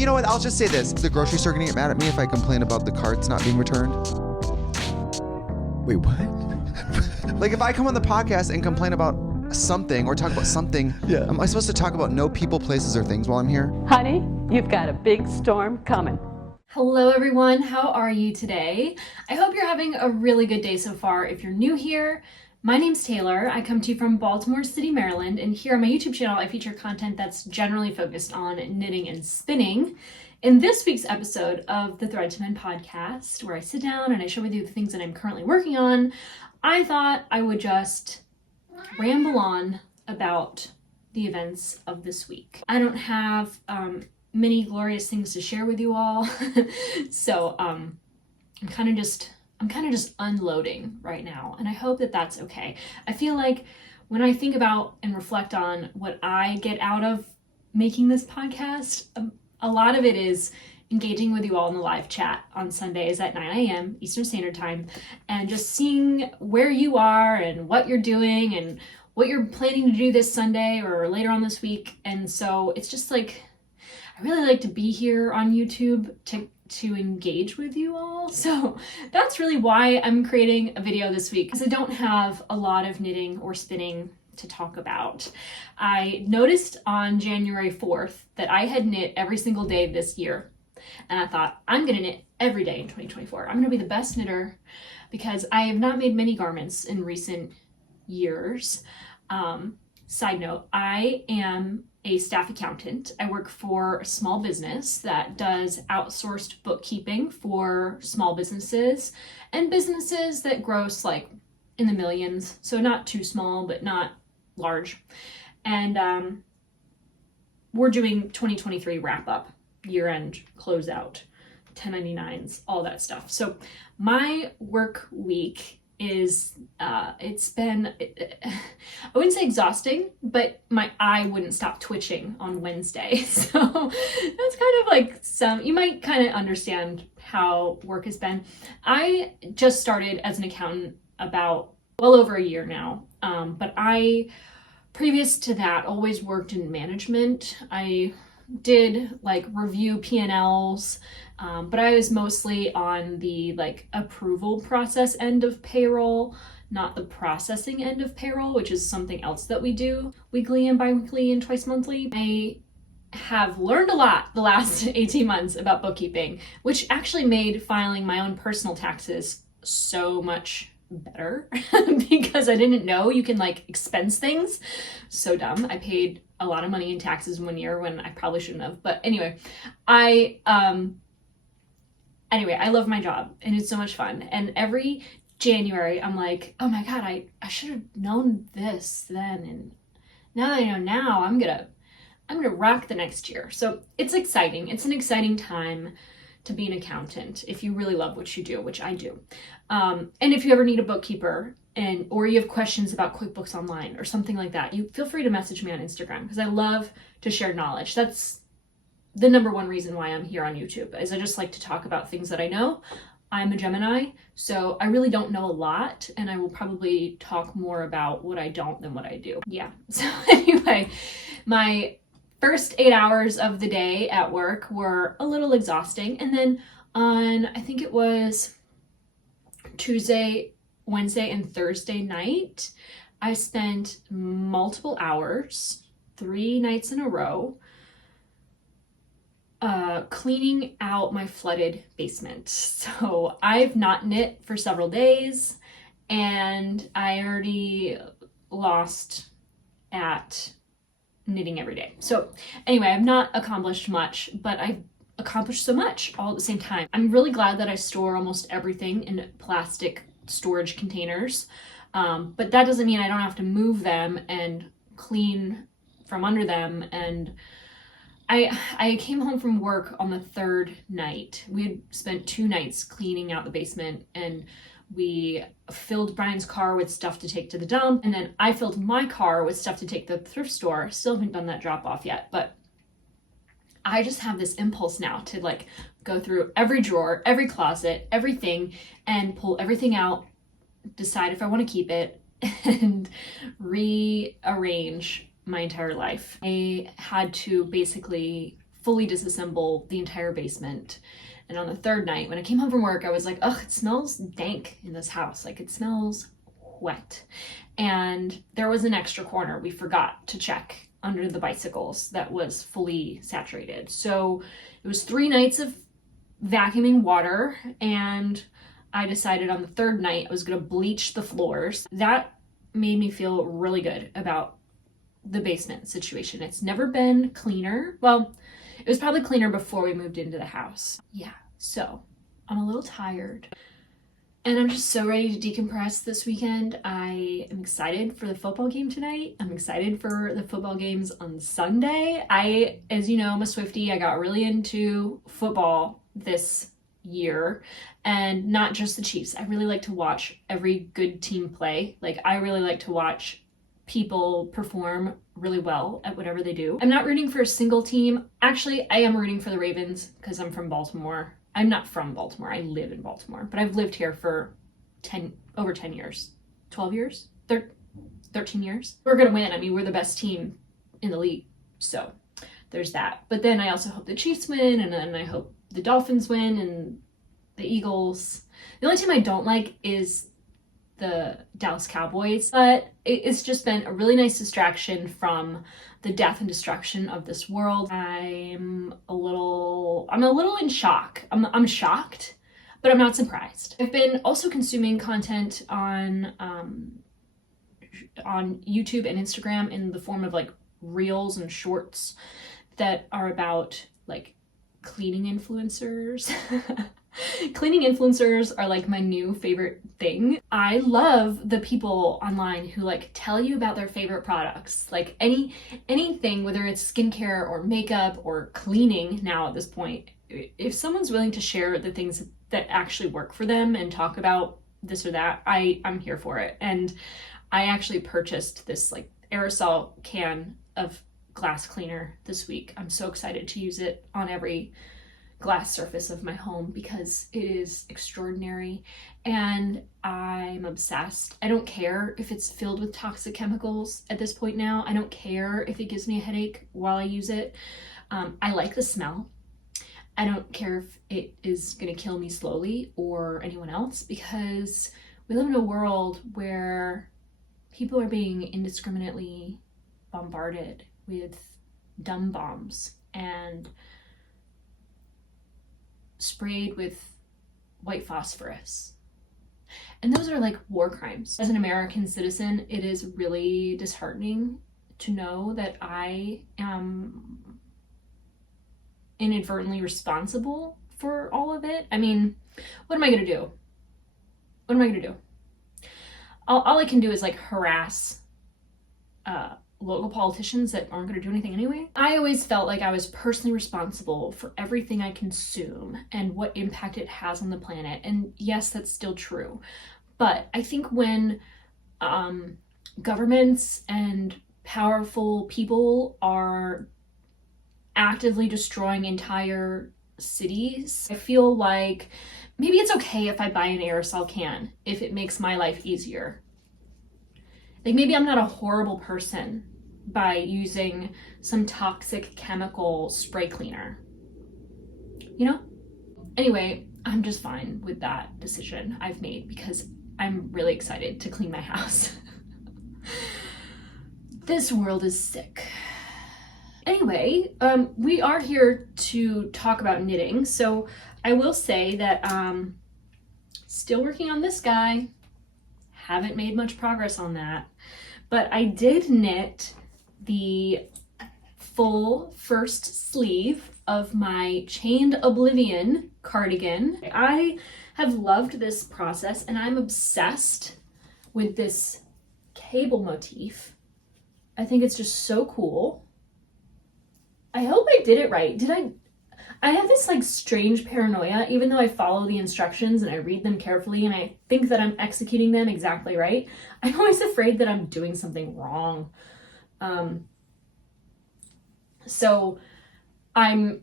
you know what? I'll just say this. The grocery store gonna get mad at me if I complain about the carts not being returned. Wait, what? Like if I come on the podcast and complain about something or talk about something, Yeah. am I supposed to talk about no people, places, or things while I'm here? Honey, you've got a big storm coming. Hello everyone, how are you today? I hope you're having a really good day so far. If you're new here, my name's Taylor. I come to you from Baltimore City, Maryland, and here on my YouTube channel I feature content that's generally focused on knitting and spinning. In this week's episode of the Thread to Mend podcast, where I sit down and I share with you the things that I'm currently working on, I thought I would just ramble on about the events of this week. I don't have many glorious things to share with you all, so I'm kind of just unloading right now, and I hope that that's okay. I feel like when I think about and reflect on what I get out of making this podcast, a lot of it is engaging with you all in the live chat on Sundays at 9 a.m. Eastern Standard Time, and just seeing where you are and what you're doing and what you're planning to do this Sunday or later on this week. And so it's just like, I really like to be here on YouTube to engage with you all. So that's really why I'm creating a video this week, because I don't have a lot of knitting or spinning to talk about. I noticed on January 4th that I had knit every single day this year. And I thought, I'm gonna knit every day in 2024. I'm gonna be the best knitter because I have not made many garments in recent years. Side note, I am a staff accountant. I work for a small business that does outsourced bookkeeping for small businesses and businesses that gross like in the millions. So not too small, but not large. And we're doing 2023 wrap up, year-end closeout, 1099s, all that stuff. So my work week is it's been, I wouldn't say exhausting, but my eye wouldn't stop twitching on Wednesday. So that's kind of like you might kind of understand how work has been. I just started as an accountant about well over a year now, but I previous to that always worked in management. I did like review P&Ls, but I was mostly on the like approval process end of payroll, not the processing end of payroll, which is something else that we do weekly and bi-weekly and twice monthly. I have learned a lot the last 18 months about bookkeeping, which actually made filing my own personal taxes so much better because I didn't know you can like expense things. So dumb. I paid a lot of money in taxes one year when I probably shouldn't have. But anyway, I love my job and it's so much fun. And every January I'm like, oh my God, I should have known this then. And now that I know now, I'm gonna rock the next year. So it's exciting. It's an exciting time to be an accountant if you really love what you do, which I do. And if you ever need a bookkeeper or you have questions about QuickBooks Online or something like that, you feel free to message me on Instagram because I love to share knowledge. That's the number one reason why I'm here on YouTube, is I just like to talk about things that I know. I'm a Gemini, so I really don't know a lot, and I will probably talk more about what I don't than what I do. Yeah, so anyway, my first 8 hours of the day at work were a little exhausting, and then on, I think it was Tuesday, Wednesday, and Thursday night, I spent multiple hours, 3 nights in a row, cleaning out my flooded basement. So I've not knit for several days, and I already lost at knitting every day. So anyway, I've not accomplished much, but I've accomplished so much all at the same time. I'm really glad that I store almost everything in plastic storage containers, but that doesn't mean I don't have to move them and clean from under them. And I came home from work on the third night. We had spent 2 nights cleaning out the basement, and we filled Brian's car with stuff to take to the dump, and then I filled my car with stuff to take to the thrift store. Still haven't done that drop off yet, but I just have this impulse now to like go through every drawer, every closet, everything, and pull everything out, decide if I want to keep it, and rearrange my entire life. I had to basically fully disassemble the entire basement. And on the third night, when I came home from work, I was like, ugh, it smells dank in this house. Like, it smells wet. And there was an extra corner we forgot to check under the bicycles that was fully saturated. So it was 3 nights of vacuuming water, and I decided on the third night I was going to bleach the floors. That made me feel really good about the basement situation. It's never been cleaner. Well, it was probably cleaner before we moved into the house. Yeah, so I'm a little tired. And I'm just so ready to decompress this weekend. I am excited for the football game tonight. I'm excited for the football games on Sunday. As you know, I'm a Swiftie. I got really into football this year, and not just the Chiefs. I really like to watch every good team play. Like, I really like to watch people perform really well at whatever they do. I'm not rooting for a single team. Actually, I am rooting for the Ravens because I'm from Baltimore. I'm not from Baltimore. I live in Baltimore, but I've lived here for over 10 years, 12 years, 13 years. We're going to win. I mean, we're the best team in the league. So there's that. But then I also hope the Chiefs win, and then I hope the Dolphins win and the Eagles. The only team I don't like is the Dallas Cowboys, but it's just been a really nice distraction from the death and destruction of this world. I'm a little in shock. I'm shocked, but I'm not surprised. I've been also consuming content on YouTube and Instagram in the form of like reels and shorts that are about like cleaning influencers. Cleaning influencers are like my new favorite thing. I love the people online who like tell you about their favorite products. Like anything, whether it's skincare or makeup or cleaning now at this point. If someone's willing to share the things that actually work for them and talk about this or that, I'm here for it. And I actually purchased this like aerosol can of glass cleaner this week. I'm so excited to use it on every glass surface of my home because it is extraordinary and I'm obsessed. I don't care if it's filled with toxic chemicals at this point now. I don't care if it gives me a headache while I use it. I like the smell. I don't care if it is going to kill me slowly or anyone else, because we live in a world where people are being indiscriminately bombarded with dumb bombs and sprayed with white phosphorus. And those are like war crimes. As an American citizen, it is really disheartening to know that I am inadvertently responsible for all of it. I mean, what am I gonna do? What am I gonna do? All I can do is like harass local politicians that aren't going to do anything anyway. I always felt like I was personally responsible for everything I consume and what impact it has on the planet. And yes, that's still true. But I think when governments and powerful people are actively destroying entire cities, I feel like maybe it's okay if I buy an aerosol can if it makes my life easier. Like, maybe I'm not a horrible person by using some toxic chemical spray cleaner, you know? Anyway, I'm just fine with that decision I've made because I'm really excited to clean my house. This world is sick. Anyway, we are here to talk about knitting. So I will say that still working on this guy. Haven't made much progress on that, but I did knit the full first sleeve of my Chained Oblivion cardigan. I have loved this process and I'm obsessed with this cable motif. I think it's just so cool. I hope I did it right. I have this like strange paranoia, even though I follow the instructions and I read them carefully and I think that I'm executing them exactly right. I'm always afraid that I'm doing something wrong. So I'm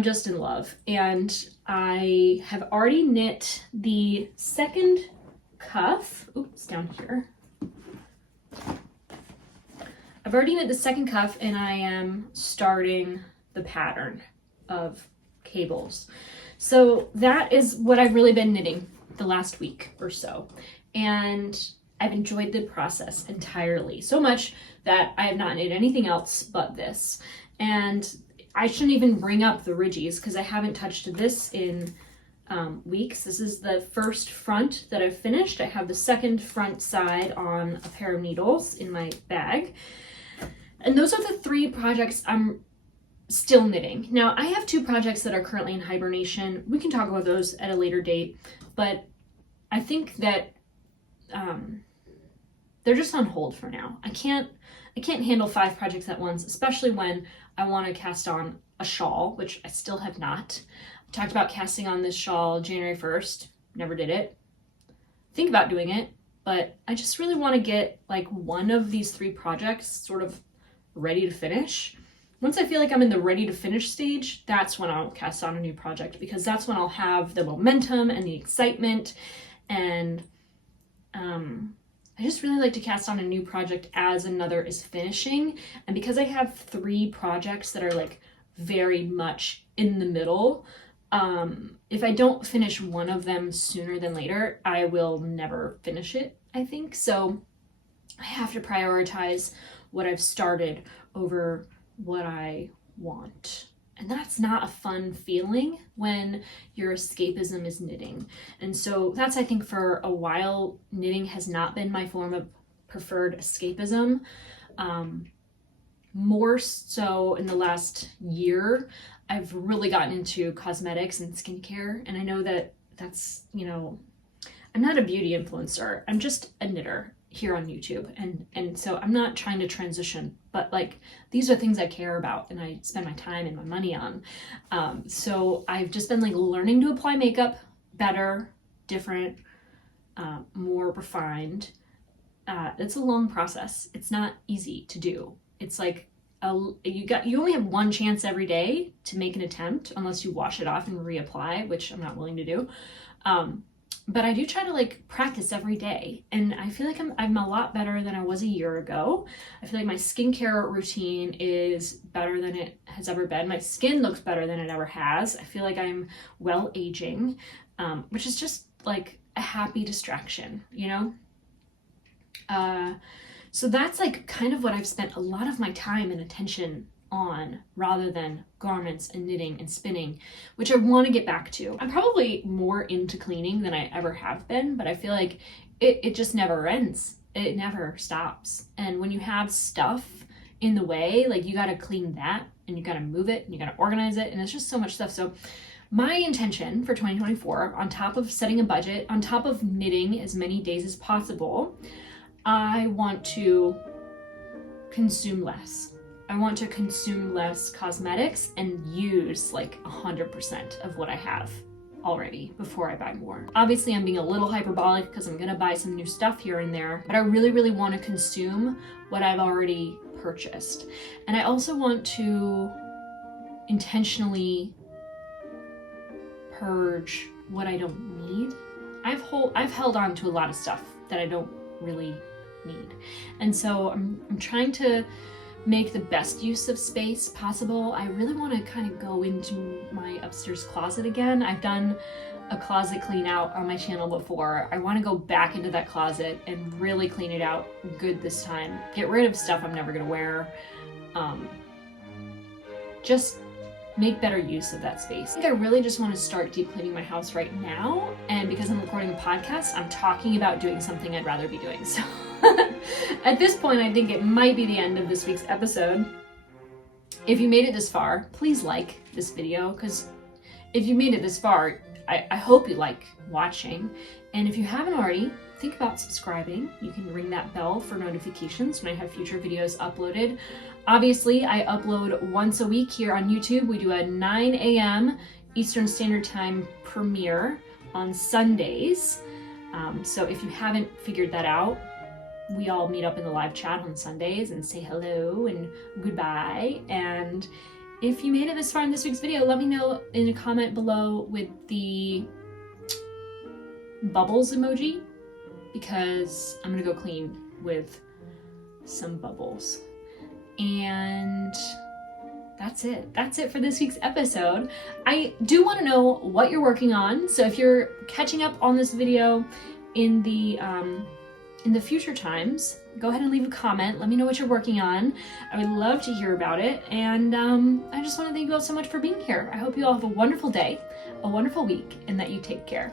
just in love, and I have already knit the second cuff. Oops, down here. I've already knit the second cuff and I am starting the pattern of cables. So that is what I've really been knitting the last week or so. And I've enjoyed the process entirely, so much that I have not knit anything else but this. And I shouldn't even bring up the ridgies because I haven't touched this in weeks. This is the first front that I've finished. I have the second front side on a pair of needles in my bag. And those are the 3 projects I'm still knitting. Now, I have 2 projects that are currently in hibernation. We can talk about those at a later date, but I think that they're just on hold for now. I can't handle 5 projects at once, especially when I want to cast on a shawl, which I still have not. I talked about casting on this shawl January 1st, never did it. Think about doing it, but I just really want to get like one of these 3 projects sort of ready to finish. Once I feel like I'm in the ready to finish stage, that's when I'll cast on a new project, because that's when I'll have the momentum and the excitement. And I just really like to cast on a new project as another is finishing. And because I have 3 projects that are like very much in the middle, if I don't finish one of them sooner than later, I will never finish it, I think. So I have to prioritize what I've started over what I want. And that's not a fun feeling when your escapism is knitting. And so that's, I think, for a while, knitting has not been my form of preferred escapism. More so in the last year, I've really gotten into cosmetics and skincare. And I know that that's, you know, I'm not a beauty influencer. I'm just a knitter here on YouTube. And so I'm not trying to transition, but like, these are things I care about and I spend my time and my money on. So I've just been like learning to apply makeup better, different, more refined. It's a long process. It's not easy to do. It's like, you only have one chance every day to make an attempt unless you wash it off and reapply, which I'm not willing to do. But I do try to like practice every day, and I feel like I'm a lot better than I was a year ago. I feel like my skincare routine is better than it has ever been. My skin looks better than it ever has. I feel like I'm well aging, which is just like a happy distraction, you know? So that's like kind of what I've spent a lot of my time and attention on, rather than garments and knitting and spinning, which I want to get back to. I'm probably more into cleaning than I ever have been, but I feel like it just never ends. It never stops. And when you have stuff in the way, like you got to clean that and you got to move it and you got to organize it. And it's just so much stuff. So my intention for 2024, on top of setting a budget, on top of knitting as many days as possible, I want to consume less. I want to consume less cosmetics and use like 100% of what I have already before I buy more. Obviously, I'm being a little hyperbolic because I'm gonna buy some new stuff here and there, but I really, really want to consume what I've already purchased. And I also want to intentionally purge what I don't need. I've held on to a lot of stuff that I don't really need. And so I'm trying to make the best use of space possible. I really want to kind of go into my upstairs closet again. I've done a closet clean out on my channel before. I want to go back into that closet and really clean it out good this time. Get rid of stuff I'm never gonna wear. Just make better use of that space. I think I really just want to start deep cleaning my house right now. And because I'm recording a podcast, I'm talking about doing something I'd rather be doing. So at this point, I think it might be the end of this week's episode. If you made it this far, please like this video, because if you made it this far, I hope you like watching. And if you haven't already, think about subscribing. You can ring that bell for notifications when I have future videos uploaded. Obviously, I upload once a week here on YouTube. We do a 9 a.m. Eastern Standard Time premiere on Sundays. So if you haven't figured that out, we all meet up in the live chat on Sundays and say hello and goodbye. And if you made it this far in this week's video, let me know in a comment below with the bubbles emoji, because I'm gonna go clean with some bubbles. And that's it. That's it for this week's episode. I do want to know what you're working on. So if you're catching up on this video in the future times, go ahead and leave a comment. Let me know what you're working on. I would love to hear about it. And I just want to thank you all so much for being here. I hope you all have a wonderful day, a wonderful week, and that you take care.